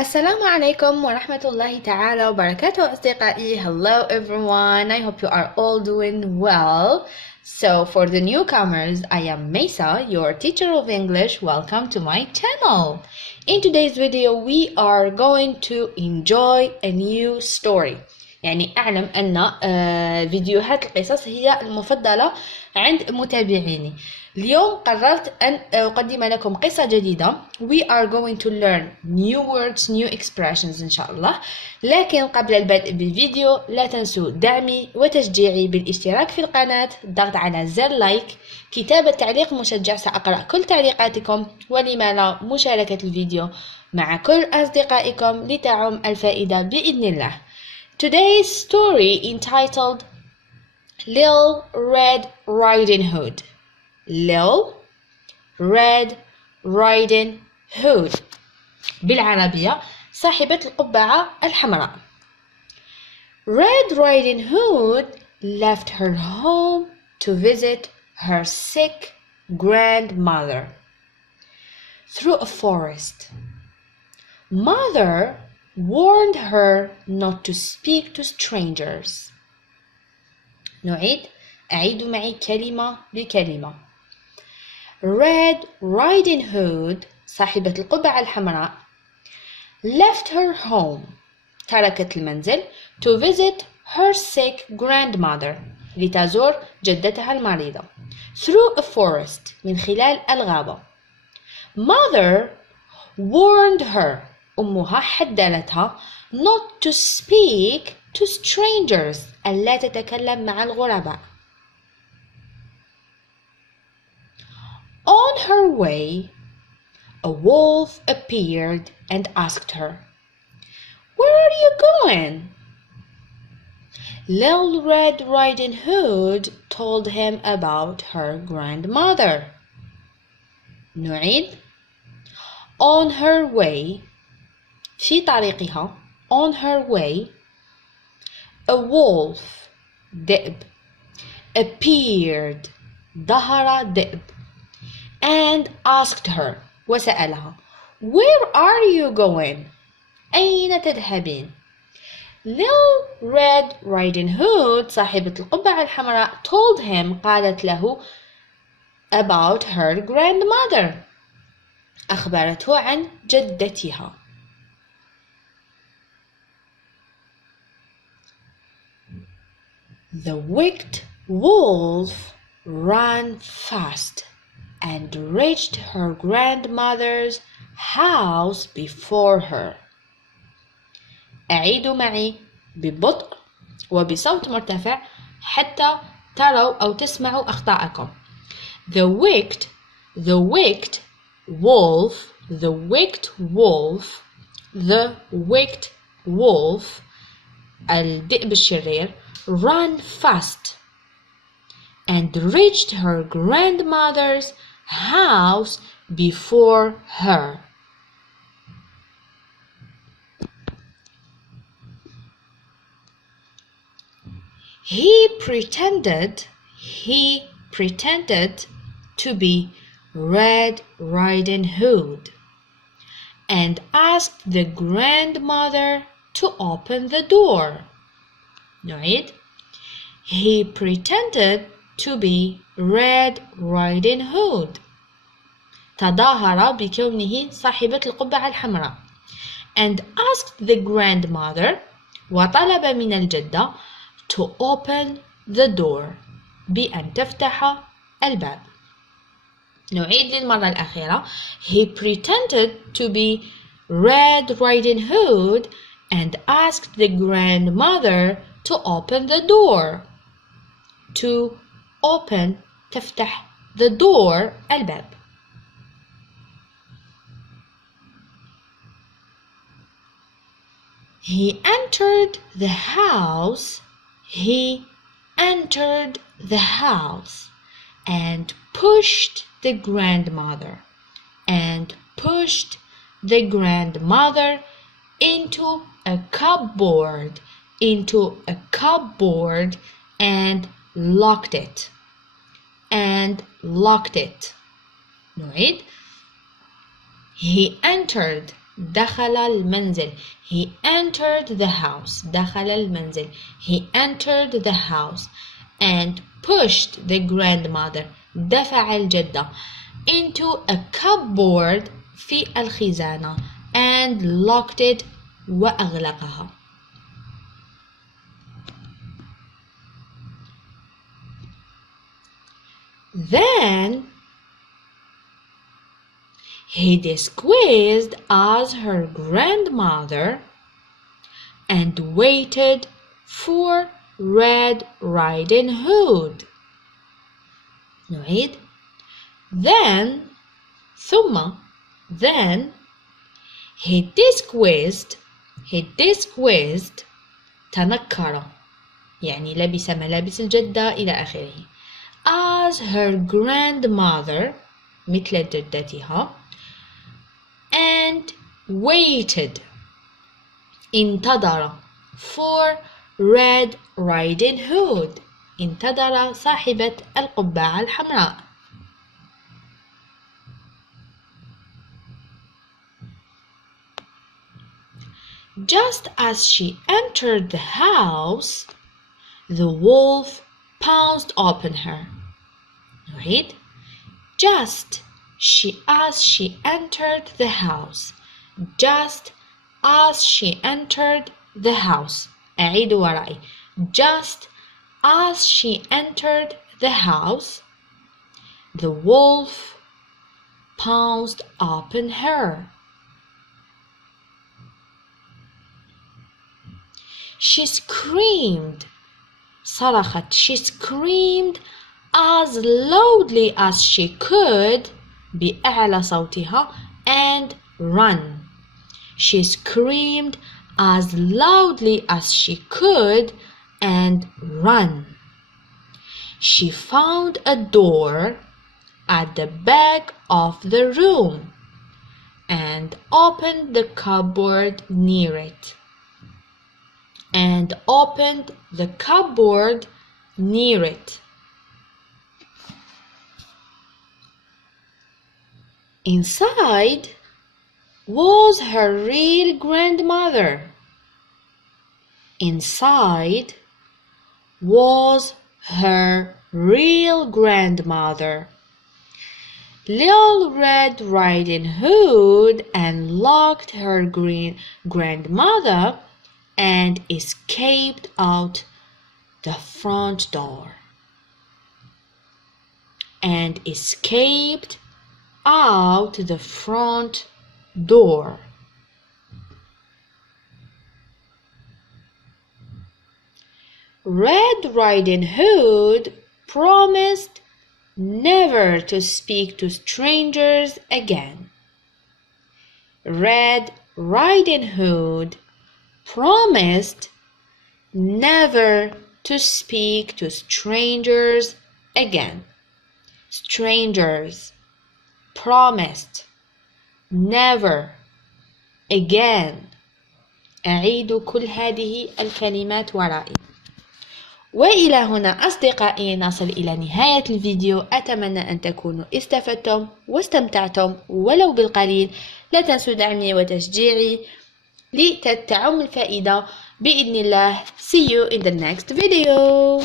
السلام عليكم ورحمة الله تعالى وبركاته أصدقائي. Hello everyone, I hope you are all doing well. So for the newcomers, I am Mesa, your teacher of English. Welcome to my channel. In today's video, we are going to enjoy a new story. يعني أعلم أن فيديوهات القصص هي المفضلة عند متابعيني. اليوم قررت أن أقدم لكم قصة جديدة. We are going to learn new words, new expressions إن شاء الله. لكن قبل البدء بالفيديو لا تنسوا دعمي وتشجيعي بالاشتراك في القناة، الضغط على زر لايك، كتابة تعليق مشجع، سأقرأ كل تعليقاتكم، ولما لا مشاركة الفيديو مع كل أصدقائكم لتعم الفائدة بإذن الله. Today's story entitled Little Red Riding Hood. Little Red Riding Hood. بالعربية صاحبة القبعة الحمراء. Red Riding Hood left her home to visit her sick grandmother through a forest. Mother warned her not to speak to strangers. أعيد معي كلمة بكلمة. Red Riding Hood صاحبة القبعة الحمراء left her home تركت المنزل to visit her sick grandmother لتزور جدتها المريضة through a forest من خلال الغابة. Mother warned her أمها حذرتها not to speak to strangers ألا تتكلم مع الغرباء. On her way, a wolf appeared and asked her, "Where are you going?" Little Red Riding Hood told him about her grandmother. نعيد. On her way, في طريقها, on her way, a wolf, ذئب, appeared, ظهر ذئب, and asked her, وسألها, "Where are you going?" أين تذهبين؟ Little Red Riding Hood صاحبة القبعة الحمراء told him قالت له about her grandmother أخبرته عن جدتها. The wicked wolf ran fast and reached her grandmother's house before her. أعيد معي ببطء وبصوت مرتفع حتى تروا أو تسمعوا أخطاءكم. The wicked wolf الذئب الشرير ran fast and reached her grandmother's house before her. He pretended to be Red Riding Hood and asked the grandmother to open the door. نعيد. He pretended to be Red Riding Hood. تظاهر بكونه صاحبة القبعة الحمراء. And asked the grandmother وطلب من الجدة to open the door بأن تفتح الباب. نعيد للمرة الأخيرة. He pretended to be Red Riding Hood and asked the grandmother to open the door. To open تفتح the door الباب. He entered the house and pushed the grandmother into a cupboard and locked it. نعيد. He entered دخل المنزل. He entered the house. دخل المنزل. He entered the house and pushed the grandmother. دفع الجدة into a cupboard في الخزانة and locked it وأغلقها. Then he disguised as her grandmother and waited for Red Riding Hood. نعيد. Then he disguised تنكر يعني لبس ملابس الجدة إلى آخره as her grandmother مثل جدتها and waited انتظر for Red Riding Hood انتظر صاحبة القبعة الحمراء. Just as she entered the house, the wolf pounced upon her. نعيد. Just as she entered the house. Just as she entered the house. أعيد ورائي. Just as she entered the house, the wolf pounced upon her. She screamed. صرخت. She screamed as loudly as she could بأعلى صوتها and ran. She screamed as loudly as she could and ran. She found a door at the back of the room and opened the cupboard near it. Inside was her real grandmother. Inside was her real grandmother. Little Red Riding Hood unlocked her grandmother and escaped out the front door. Red Riding Hood promised never to speak to strangers again. Red Riding Hood promised never to speak to strangers again. Strangers, promised, never, again. أعيد كل هذه الكلمات ورائي. وإلى هنا أصدقائي نصل إلى نهاية الفيديو. أتمنى أن تكونوا استفدتم واستمتعتم ولو بالقليل. لا تنسوا دعمي وتشجيعي لتعم الفائدة بإذن الله. See you in the next video.